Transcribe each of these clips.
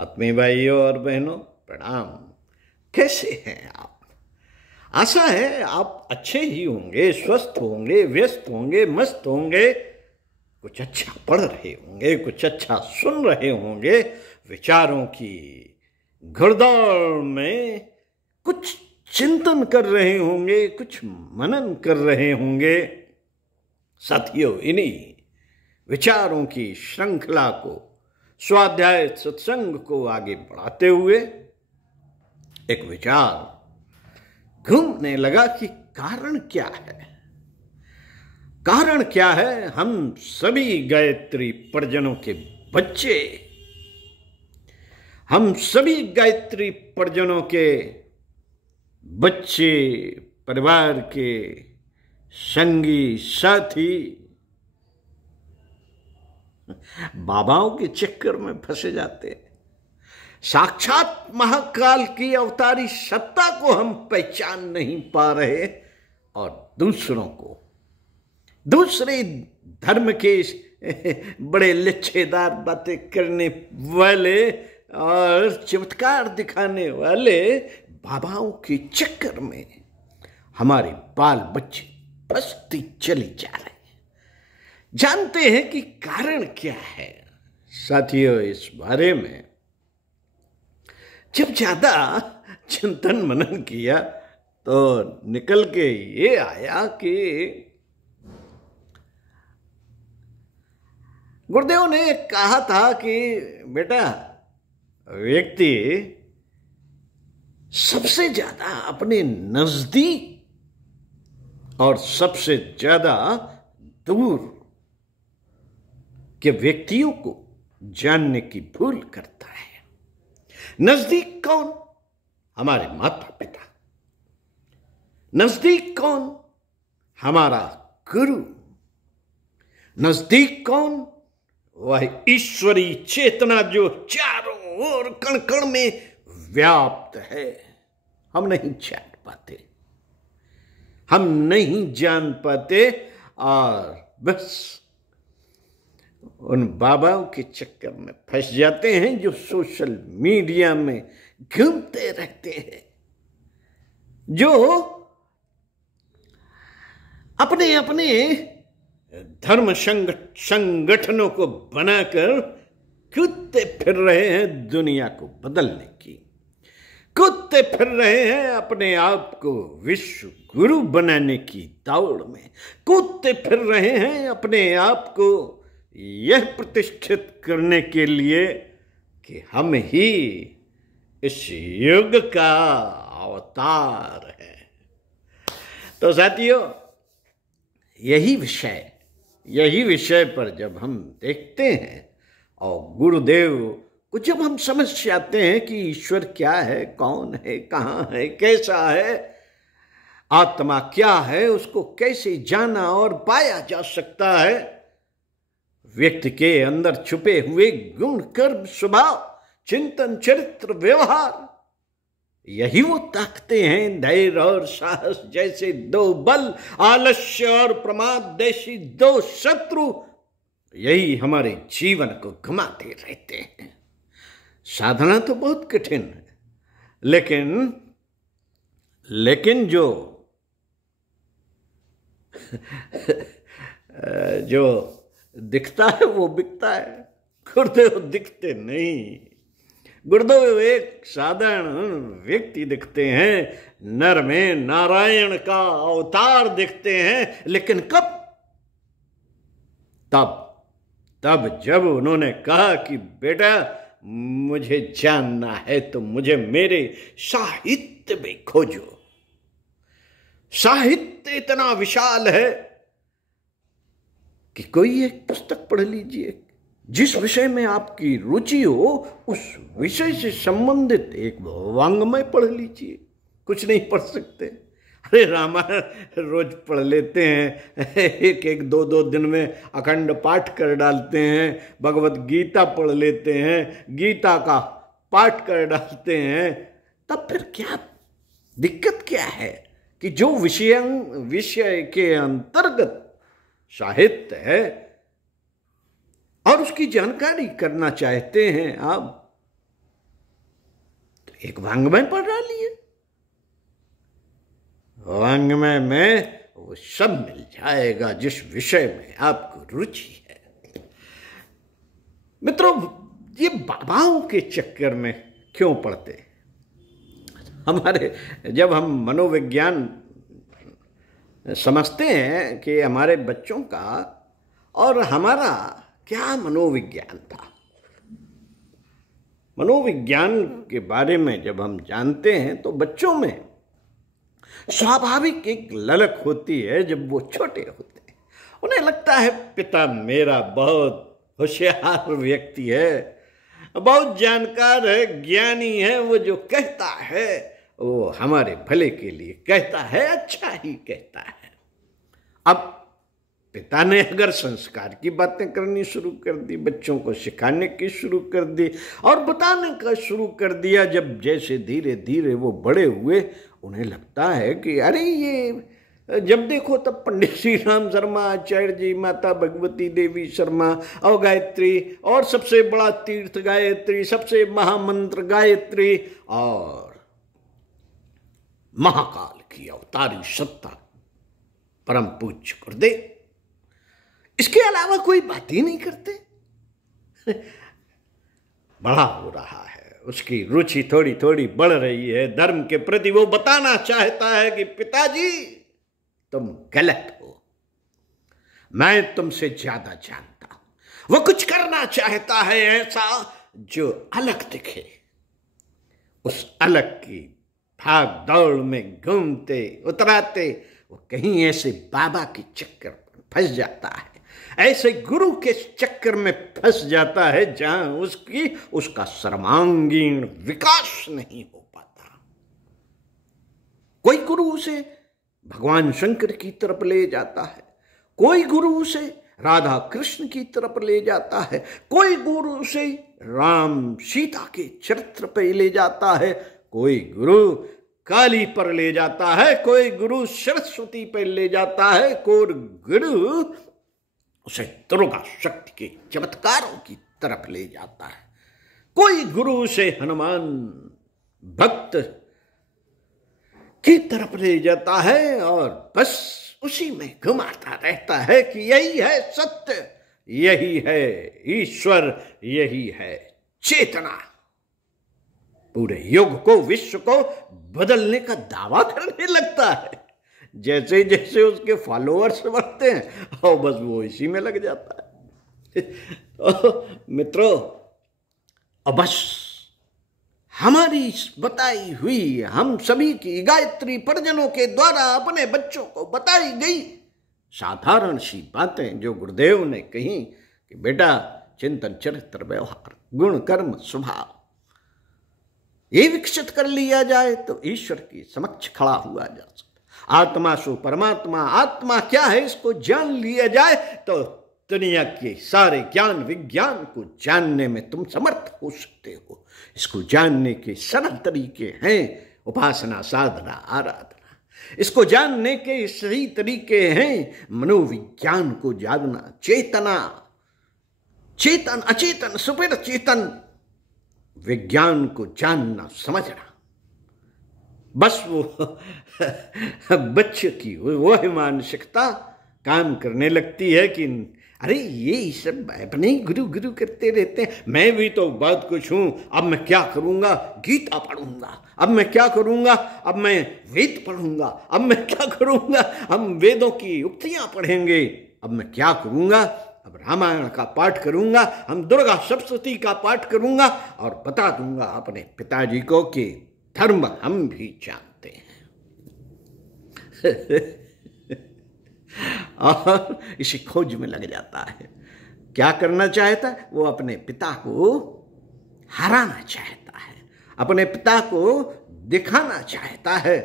आत्मीय भाइयों और बहनों, प्रणाम। कैसे हैं आप? आशा है आप अच्छे ही होंगे, स्वस्थ होंगे, व्यस्त होंगे, मस्त होंगे, कुछ अच्छा पढ़ रहे होंगे, कुछ अच्छा सुन रहे होंगे, विचारों की घुड़दौड़ में कुछ चिंतन कर रहे होंगे, कुछ मनन कर रहे होंगे। साथियों, इन्हीं विचारों की श्रृंखला को, स्वाध्याय सत्संग को आगे बढ़ाते हुए एक विचार घूमने लगा कि कारण क्या है। कारण क्या है? हम सभी गायत्री परिजनों के बच्चे, हम सभी गायत्री परिजनों के बच्चे, परिवार के संगी साथी बाबाओं के चक्कर में फंसे जाते हैं। साक्षात महाकाल की अवतारी सत्ता को हम पहचान नहीं पा रहे और दूसरों को, दूसरे धर्म के बड़े लच्छेदार बातें करने वाले और चमत्कार दिखाने वाले बाबाओं के चक्कर में हमारे बाल बच्चे फंसती चली जा रहे हैं। जानते हैं कि कारण क्या है? साथियों, इस बारे में जब ज्यादा चिंतन मनन किया तो निकल के ये आया कि गुरुदेव ने कहा था कि बेटा, व्यक्ति सबसे ज्यादा अपने नजदीक और सबसे ज्यादा दूर के व्यक्तियों को जानने की भूल करता है। नजदीक कौन? हमारे माता पिता। नजदीक कौन? हमारा गुरु। नजदीक कौन? वह ईश्वरी चेतना जो चारों ओर कण कण में व्याप्त है। हम नहीं जान पाते, हम नहीं जान पाते और बस उन बाबाओं के चक्कर में फंस जाते हैं जो सोशल मीडिया में घूमते रहते हैं, जो अपने अपने धर्म संगठनों को बनाकर कूदते फिर रहे हैं दुनिया को बदलने की, कूदते फिर रहे हैं अपने आप को विश्व गुरु बनाने की दौड़ में, कूदते फिर रहे हैं अपने आप को यह प्रतिष्ठित करने के लिए कि हम ही इस युग का अवतार है। तो साथियों, यही विषय पर जब हम देखते हैं और गुरुदेव को जब हम समझ जाते हैं कि ईश्वर क्या है, कौन है, कहाँ है, कैसा है, आत्मा क्या है, उसको कैसे जाना और पाया जा सकता है, व्यक्ति के अंदर छुपे हुए गुण, कर्म, स्वभाव, चिंतन, चरित्र, व्यवहार, यही वो ताकते हैं, धैर्य और साहस जैसे दो बल, आलस्य और प्रमाद जैसी दो शत्रु, यही हमारे जीवन को घुमाते रहते हैं। साधना तो बहुत कठिन है, लेकिन जो दिखता है वो बिकता है। गुरुदेव दिखते नहीं। गुरुदेव एक साधारण व्यक्ति दिखते हैं, नर में नारायण का अवतार दिखते हैं, लेकिन कब? तब जब उन्होंने कहा कि बेटा, मुझे जानना है तो मुझे मेरे साहित्य में खोजो। साहित्य इतना विशाल है कि कोई एक पुस्तक पढ़ लीजिए, जिस विषय में आपकी रुचि हो उस विषय से संबंधित एक वाङ्मय पढ़ लीजिए। कुछ नहीं पढ़ सकते? अरे रामायण रोज पढ़ लेते हैं, एक दो दिन में अखंड पाठ कर डालते हैं, भगवत गीता पढ़ लेते हैं, गीता का पाठ कर डालते हैं, तब फिर क्या दिक्कत क्या है कि जो विषय के अंतर्गत साहित्य है और उसकी जानकारी करना चाहते हैं आप, एक वाङ्मय पढ़ डालिए, वाङ्मय में वो सब मिल जाएगा जिस विषय में आपको रुचि है। मित्रों, ये बाबाओं के चक्कर में क्यों पड़ते? जब हम मनोविज्ञान समझते हैं कि हमारे बच्चों का और हमारा क्या मनोविज्ञान था, मनोविज्ञान के बारे में जब हम जानते हैं तो बच्चों में स्वाभाविक एक ललक होती है। जब वो छोटे होते हैं उन्हें लगता है पिता मेरा बहुत होशियार व्यक्ति है, बहुत जानकार है, ज्ञानी है, वो जो कहता है वो हमारे भले के लिए कहता है, अच्छा ही कहता है। अब पिता ने अगर संस्कार की बातें करनी शुरू कर दी, बच्चों को सिखाने की शुरू कर दी और बताने का शुरू कर दिया, जब जैसे धीरे धीरे वो बड़े हुए उन्हें लगता है कि अरे ये जब देखो तब पंडित श्री राम शर्मा आचार्य जी, माता भगवती देवी शर्मा और गायत्री, और सबसे बड़ा तीर्थ गायत्री, सबसे महामंत्र गायत्री, और महाकाल की अवतारी सत्ता परम पूज्य गुरुदेव, इसके अलावा कोई बात ही नहीं करते। बड़ा हो रहा है, उसकी रुचि थोड़ी थोड़ी बढ़ रही है धर्म के प्रति। वो बताना चाहता है कि पिताजी तुम गलत हो, मैं तुमसे ज्यादा जानता हूं। वो कुछ करना चाहता है ऐसा जो अलग दिखे। उस अलग की भाग दौड़ में घूमते उतराते वो कहीं ऐसे बाबा के चक्कर में फंस जाता है, ऐसे गुरु के चक्कर में फंस जाता है जहां उसका सर्वांगीण विकास नहीं हो पाता। कोई गुरु उसे भगवान शंकर की तरफ ले जाता है, कोई गुरु उसे राधा कृष्ण की तरफ ले जाता है, कोई गुरु उसे राम सीता के चरित्र पे ले जाता है, कोई गुरु काली पर ले जाता है, कोई गुरु सरस्वती पर ले जाता है, कोई गुरु उसे दुर्गा शक्ति के चमत्कारों की तरफ ले जाता है, कोई गुरु उसे हनुमान भक्त की तरफ ले जाता है और बस उसी में घुमाता रहता है कि यही है सत्य, यही है ईश्वर, यही है चेतना। पूरे युग को, विश्व को बदलने का दावा करने लगता है। जैसे जैसे उसके फॉलोअर्स बढ़ते हैं और बस वो इसी में लग जाता है। तो मित्रों, अब बस हमारी बताई हुई, हम सभी की गायत्री परिजनों के द्वारा अपने बच्चों को बताई गई साधारण सी बातें जो गुरुदेव ने कही कि बेटा चिंतन, चरित्र, व्यवहार, गुण, कर्म, स्वभाव ये विकसित कर लिया जाए तो ईश्वर की समक्ष खड़ा हुआ जा सकता। आत्मा सो परमात्मा, आत्मा क्या है इसको जान लिया जाए तो दुनिया के सारे ज्ञान विज्ञान को जानने में तुम समर्थ हो सकते हो। इसको जानने के सरल तरीके हैं उपासना, साधना, आराधना। इसको जानने के सही तरीके हैं मनोविज्ञान को जानना, चेतना, चेतन, अचेतन, सुपर चेतन विज्ञान को जानना, समझना। बस वो बच्चे की वह मानसिकता काम करने लगती है कि अरे ये सब अपने ही गुरु गुरु करते रहते हैं, मैं भी तो बहुत कुछ हूं, अब मैं क्या करूंगा, गीता पढ़ूंगा, अब मैं क्या करूंगा, अब मैं वेद पढ़ूंगा, अब मैं क्या करूंगा, हम वेदों की उक्तियां पढ़ेंगे, अब मैं क्या करूंगा, अब रामायण का पाठ करूंगा, हम दुर्गा सप्तशती का पाठ करूंगा और बता दूंगा अपने पिताजी को कि धर्म हम भी जानते हैं। और इसी खोज में लग जाता है। क्या करना चाहता है वो? अपने पिता को हराना चाहता है, अपने पिता को दिखाना चाहता है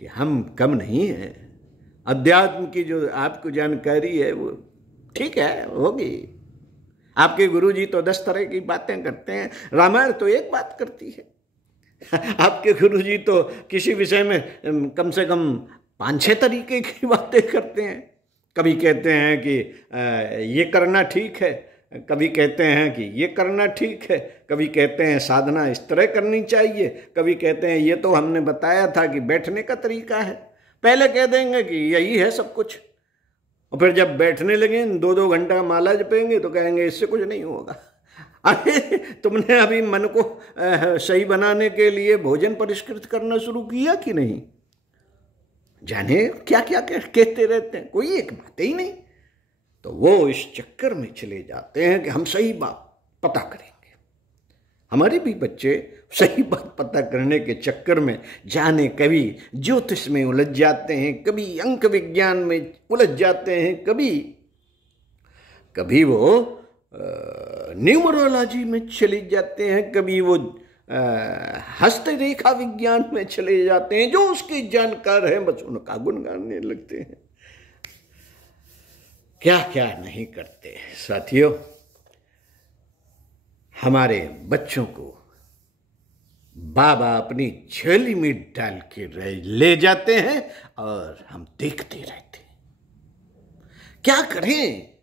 कि हम कम नहीं हैं। अध्यात्म की जो आपको जानकारी है वो ठीक है, होगी। आपके गुरुजी तो 10 तरह की बातें करते हैं, रामायण तो एक बात करती है। आपके गुरुजी तो किसी विषय में कम से कम 5-6 तरीके की बातें करते हैं। कभी कहते हैं कि ये करना ठीक है, कभी कहते हैं कि ये करना ठीक है, कभी कहते हैं साधना इस तरह करनी चाहिए, कभी कहते हैं ये तो हमने बताया था कि बैठने का तरीका है। पहले कह देंगे कि यही है सब कुछ, और फिर जब बैठने लगे 2-2 घंटा माला जपेंगे तो कहेंगे इससे कुछ नहीं होगा। अरे तुमने अभी मन को सही बनाने के लिए भोजन परिष्कृत करना शुरू किया कि नहीं? जाने क्या क्या कहते रहते हैं, कोई एक बात ही नहीं। तो वो इस चक्कर में चले जाते हैं कि हम सही बात पता करेंगे। हमारे भी बच्चे सही बात पता करने के चक्कर में जाने कभी ज्योतिष में उलझ जाते हैं, कभी अंक विज्ञान में उलझ जाते हैं, कभी वो न्यूमरोलॉजी में चले जाते हैं, कभी वो हस्तरेखा विज्ञान में चले जाते हैं। जो उसके जानकार हैं बस उनका गुण गाने लगते हैं, क्या क्या नहीं करते। साथियों, हमारे बच्चों को बाबा अपनी झोली में डाल के ले जाते हैं और हम देखते रहते हैं। क्या करें,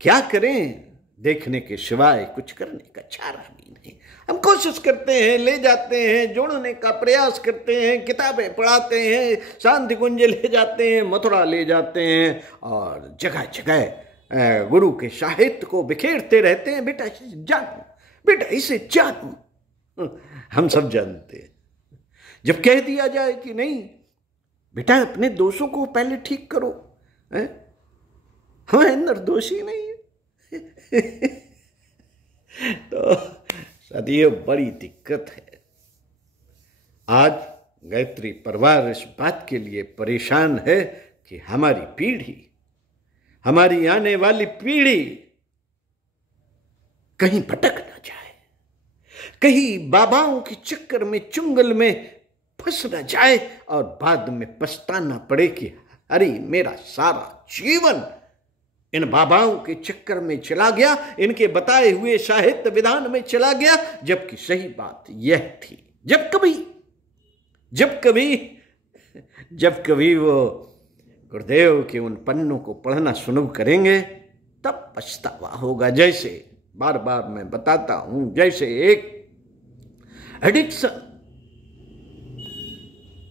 क्या करें? देखने के सिवाय कुछ करने का चारा भी नहीं। हम कोशिश करते हैं, ले जाते हैं, जोड़ने का प्रयास करते हैं, किताबें पढ़ाते हैं, शांति कुंज ले जाते हैं, मथुरा ले जाते हैं और जगह जगह गुरु के साहित्य को बिखेरते रहते हैं। बेटा इसे जानो, बेटा इसे जानो। हम सब जानते हैं। जब कह दिया जाए कि नहीं बेटा अपने दोषों को पहले ठीक करो, हमें अंदर दोष ही नहीं है। तो साथियों, बड़ी दिक्कत है। आज गायत्री परिवार इस बात के लिए परेशान है कि हमारी पीढ़ी, हमारी आने वाली पीढ़ी कहीं भटक ना जाए, कहीं बाबाओं के चक्कर में, चुंगल में फंस न जाए और बाद में पछताना पड़े कि अरे मेरा सारा जीवन इन बाबाओं के चक्कर में चला गया, इनके बताए हुए साहित्य विधान में चला गया। जबकि सही बात यह थी, जब कभी वो गुरुदेव के उन पन्नों को पढ़ना शुरू करेंगे तब पछतावा होगा। जैसे बार बार मैं बताता हूं, जैसे एक एडिक्सन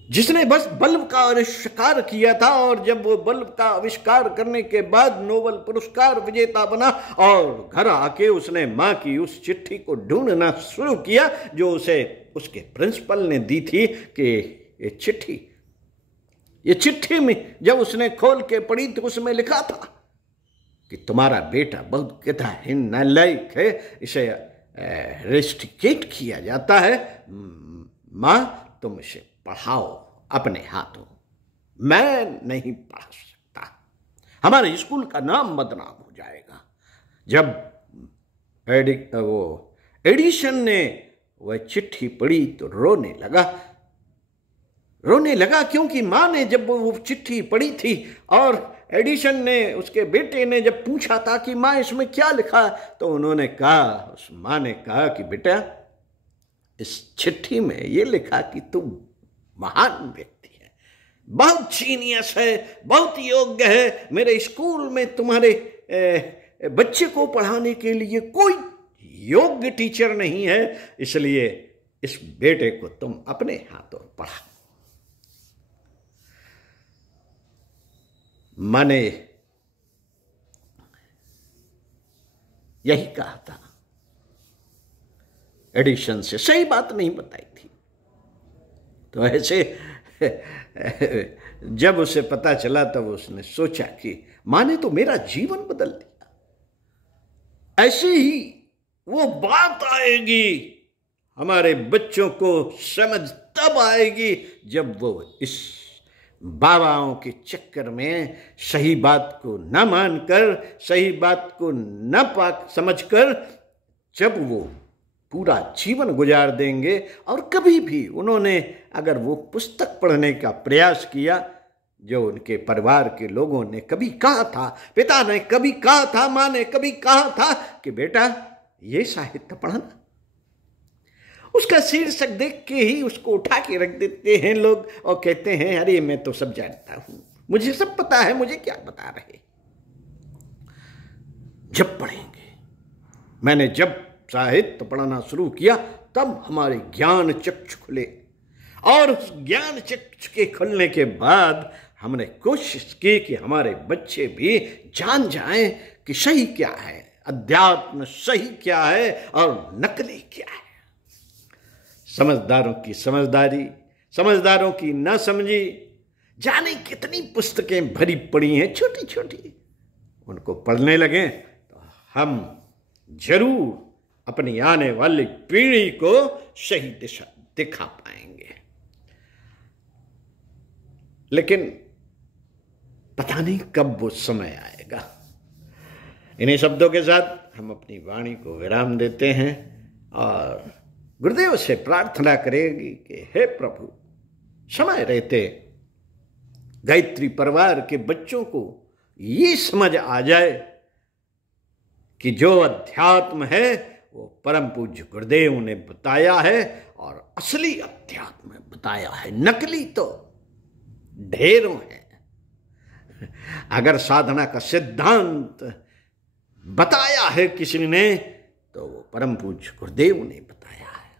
जिसने बस बल्ब का आविष्कार किया था, और जब वो बल्ब का आविष्कार करने के बाद नोबेल पुरस्कार विजेता बना और घर आके उसने माँ की उस चिट्ठी को ढूंढना शुरू किया जो उसे उसके प्रिंसिपल ने दी थी कि ये चिट्ठी में जब उसने खोल के पढ़ी तो उसमें लिखा था कि तुम्हारा बेटा बहुत गधाहीन नालायक है, इसे रेस्टिकेट किया जाता है, माँ तुम इसे पढ़ाओ अपने हाथों। मैं नहीं पढ़ा सकता, हमारे स्कूल का नाम बदनाम हो जाएगा। जब एडिसन ने वह चिट्ठी पढ़ी तो रोने लगा क्योंकि माँ ने जब वो चिट्ठी पढ़ी थी और एडिसन ने, उसके बेटे ने जब पूछा था कि माँ इसमें क्या लिखा, तो उन्होंने कहा, उस माँ ने कहा कि बेटा इस चिट्ठी में ये लिखा कि तुम महान व्यक्ति है, बहुत जीनियस है, बहुत योग्य है, मेरे स्कूल में तुम्हारे बच्चे को पढ़ाने के लिए कोई योग्य टीचर नहीं है, इसलिए इस बेटे को तुम अपने हाथों पढ़ाओ। मैंने यही कहा था, एडिशन से सही बात नहीं बताई थी। तो ऐसे जब उसे पता चला तब उसने सोचा कि माँ ने तो मेरा जीवन बदल दिया। ऐसे ही वो बात आएगी, हमारे बच्चों को समझ तब आएगी जब वो इस बाबाओं के चक्कर में सही बात को न मानकर, सही बात को न समझकर जब वो पूरा जीवन गुजार देंगे। और कभी भी उन्होंने अगर वो पुस्तक पढ़ने का प्रयास किया जो उनके परिवार के लोगों ने कभी कहा था, पिता ने कभी कहा था, माँ ने कभी कहा था कि बेटा ये साहित्य पढ़ना, उसका शीर्षक देख के ही उसको उठा के रख देते हैं लोग और कहते हैं अरे मैं तो सब जानता हूं, मुझे सब पता है, मुझे क्या बता रहे। जब पढ़ेंगे। मैंने जब साहित्य पढ़ना शुरू किया तब हमारे ज्ञान चक्षु खुले, और उस ज्ञान चक्षु के खुलने के बाद हमने कोशिश की कि हमारे बच्चे भी जान जाएं कि सही क्या है, अध्यात्म सही क्या है और नकली क्या है। समझदारों की समझदारी, समझदारों की न समझी, जाने कितनी पुस्तकें भरी पड़ी हैं छोटी छोटी, उनको पढ़ने लगे तो हम जरूर अपनी आने वाली पीढ़ी को सही दिशा दिखा पाएंगे। लेकिन पता नहीं कब वो समय आएगा। इन्हीं शब्दों के साथ हम अपनी वाणी को विराम देते हैं और गुरुदेव से प्रार्थना करेगी कि हे प्रभु, समय रहते गायत्री परिवार के बच्चों को ये समझ आ जाए कि जो अध्यात्म है वो परम पूज्य गुरुदेव ने बताया है और असली अध्यात्म बताया है, नकली तो ढेरों हैं। अगर साधना का सिद्धांत बताया है किसी ने तो वो परम पूज्य गुरुदेव ने बताया है।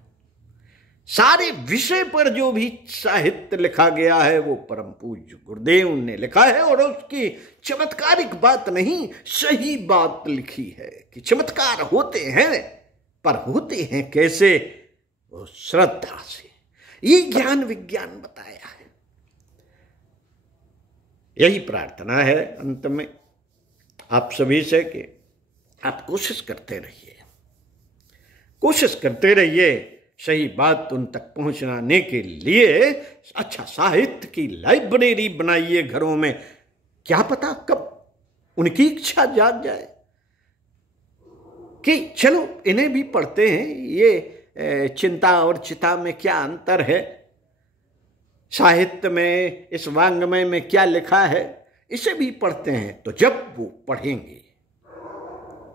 सारे विषय पर जो भी साहित्य लिखा गया है वो परम पूज्य गुरुदेव ने लिखा है, और उसकी चमत्कारिक बात नहीं, सही बात लिखी है कि चमत्कार होते हैं, पर होते हैं कैसे? वो श्रद्धा से। ये ज्ञान विज्ञान बताया है। यही प्रार्थना है अंत में आप सभी से कि आप कोशिश करते रहिए, कोशिश करते रहिए सही बात उन तक पहुंचाने के लिए। अच्छा साहित्य की लाइब्रेरी बनाइए घरों में, क्या पता कब उनकी इच्छा जाग जाए कि चलो इन्हें भी पढ़ते हैं, ये चिंता और चिता में क्या अंतर है, साहित्य में इस वांग्मय में क्या लिखा है, इसे भी पढ़ते हैं। तो जब वो पढ़ेंगे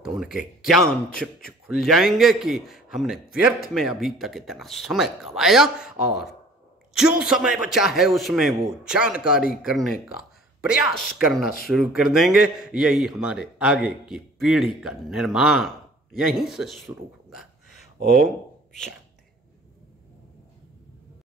तो उनके ज्ञान चक्षु खुल जाएंगे कि हमने व्यर्थ में अभी तक इतना समय गवाया, और जो समय बचा है उसमें वो जानकारी करने का प्रयास करना शुरू कर देंगे। यही हमारे आगे की पीढ़ी का निर्माण यहीं से शुरू होगा। ओम शांति।